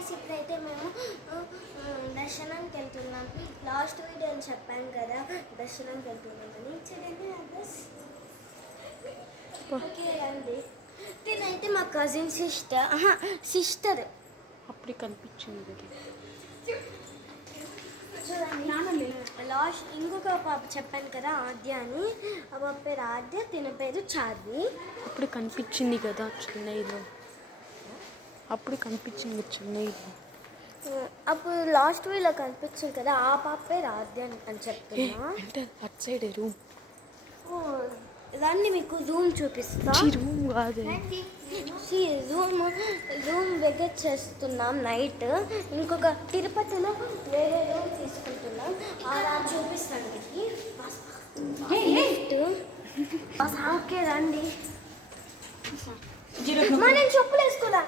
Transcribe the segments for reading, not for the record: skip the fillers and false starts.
Guys ఇప్పుడైతే మేము దర్శనానికి వెళ్తున్నాం. లాస్ట్ వీడియోని చెప్పాను కదా దర్శనానికి వెళ్తున్నామని. చూడండి అడ్రస్. ఓకే రండి. తినైతే మా కజిన్ సిస్టర్ అప్పుడు కనిపించింది. చూడండి లాస్ట్ ఇంకొక పాప చెప్పాను కదా ఆద్య అని. ఆ పాప పేరు ఆద్య, తిన పేరు చార్వి. అప్పుడు కనిపించింది కదా చెన్నైలో. అప్పుడు లాస్ట్ వీలో కనిపించింది కదా ఆ పాప పేరు ఆద్య అని చెప్తున్నా. అంటే అటు సైడ్ రూమ్. రండి మీకు రూమ్ చూపిస్తా. రూమ్ కాదు, రూమ్ వెకెట్ చేస్తున్నాం నైట్. ఇంకొక తిరుపతిలో వేరే రూమ్ తీసుకుంటున్నాం. అలా చూపిస్తాను మీకు. ఓకే రండి. నేను చెప్పులు వేసుకున్నా.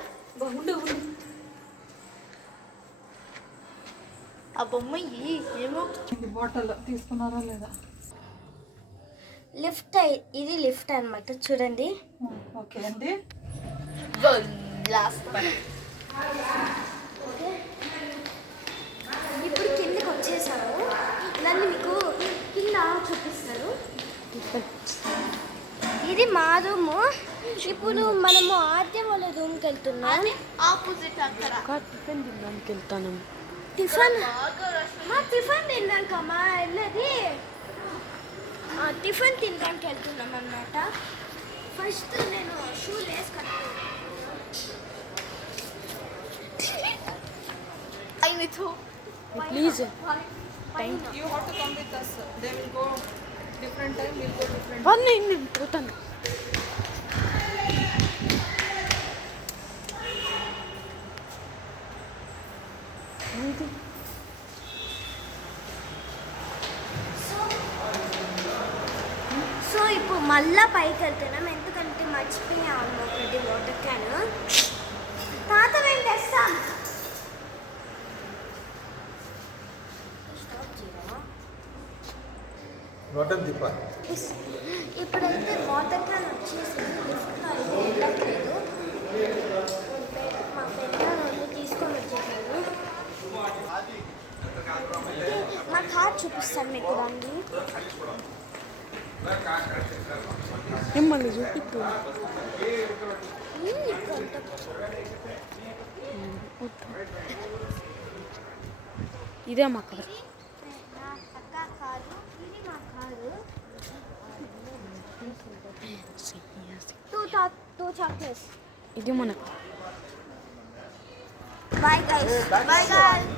ఆ బొమ్మ ఏమో బాటిల్ తీసుకున్నారా లేదా? లిఫ్ట్ ఇది లిఫ్ట్ అన్నమాట. చూడండి. ఓకే అండి. ఇప్పుడు కిందకి వచ్చేసాము. నన్ను మీకు కింద చూపిస్తాను. ఇది మా రూము. ఇప్పుడు మనము ఆద్య వాళ్ళ రూమ్కి వెళ్తున్నాం. ఆపోజిట్ అక్కడ టిఫిన్ తినడానికి వెళ్తాను. టిఫిన్ తిన్నాక మా వెళ్ళేది టిఫిన్ తినడానికి వెళ్తున్నాం అన్నమాట. ఫస్ట్ నేను షూలు వేసుకుంటాను. Please You have to come with us. They will go different time. We'll go different. నేను పోతాను. సో ఇప్పుడు మళ్ళా పైకి వెళ్తున్నాం. ఎందుకంటే మర్చిపోయాము ఒకటి వాటర్ క్యాన్. తాత మేము తెస్తాం. ఇప్పుడైతే వాటర్ క్యాన్ వచ్చేసి లిఫ్ట్లో అయితే వెళ్ళట్లేదు. మా పెద్ద వాళ్ళు తీసుకొని వచ్చేసారు. మా కార్ చూపిస్తాను మీకు రండి. మిమ్మల్ని చూపిస్తూ ఇదే మా కారు. నా పక్క కారు. ఇది మా కారు. Two chocolates. ఇది మన bye guys. Bye guys.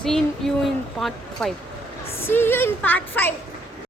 See you in part 5. See you in part 5.